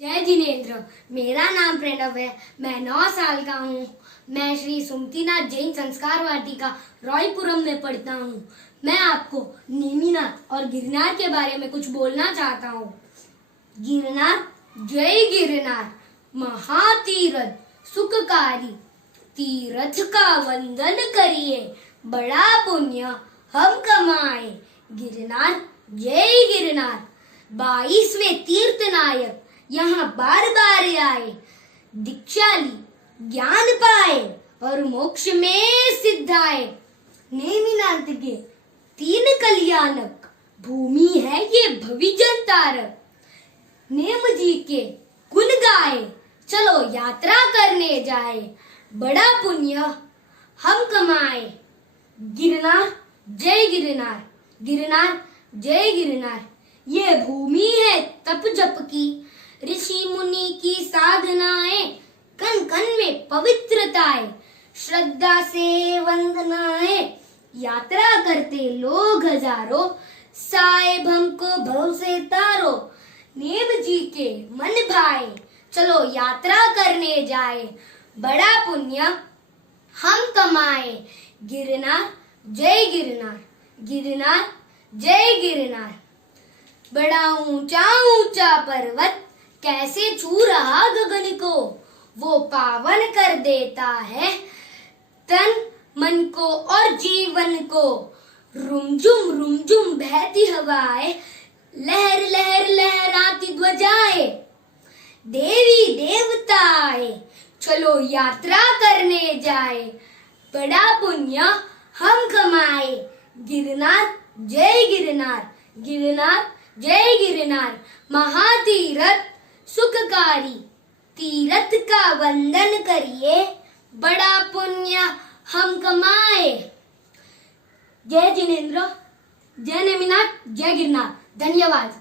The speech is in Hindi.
जय जिनेन्द्र। मेरा नाम प्रणव है। मैं 9 साल का हूँ। मैं श्री सुमतिनाथ जैन संस्कार वाटिका रॉयपुरम में पढ़ता हूँ। मैं आपको नेमिनाथ और गिरनार के बारे में कुछ बोलना चाहता हूँ। गिरनार, जय गिरनार, महातीरथ सुखकारी, तीरथ का वंदन करिए, बड़ा पुण्य हम कमाए। गिरनार, जय गिरनार, 22वें तीर्थ नायक यहाँ बार बार आए, दीक्षा ली, ज्ञान पाए और मोक्ष में सिद्धाए। नेमिनाथ के 3 कल्याणक, भूमि है ये भविजन तारक। नेम जी के गुण गाए, चलो यात्रा करने जाए, बड़ा पुण्य हम कमाए। गिरनार, जय गिरनार, गिरनार, जय गिरनार, ये भूमि है तप जप की, ऋषि मुनि की साधनाएं, कण कण में पवित्रताएं, श्रद्धा से वंदनाएं, यात्रा करते लोग हजारों, साहेब हमको भव से तारो। नेम जी के मन भाए, चलो यात्रा करने जाए, बड़ा पुण्य हम कमाए। गिरनार, जय गिरनार, गिरनार, जय गिरनार, बड़ा ऊंचा ऊंचा पर्वत कैसे छू रहा गगन को, वो पावन कर देता है तन मन को और जीवन को। रुमझुम बहती हवाएं, लहर लहर लहराती ध्वजाएं, देवी देवताएं, चलो यात्रा करने जाए, बड़ा पुण्य हम कमाए। गिरनार, जय गिरनार, गिरनार, जय गिरनार, महातीरथ सुखकारी, तीरथ का वंदन करिए, बड़ा पुण्य हम कमाए। जय जिनेन्द्र, जय नेमिनाथ, जय गिरनार। धन्यवाद।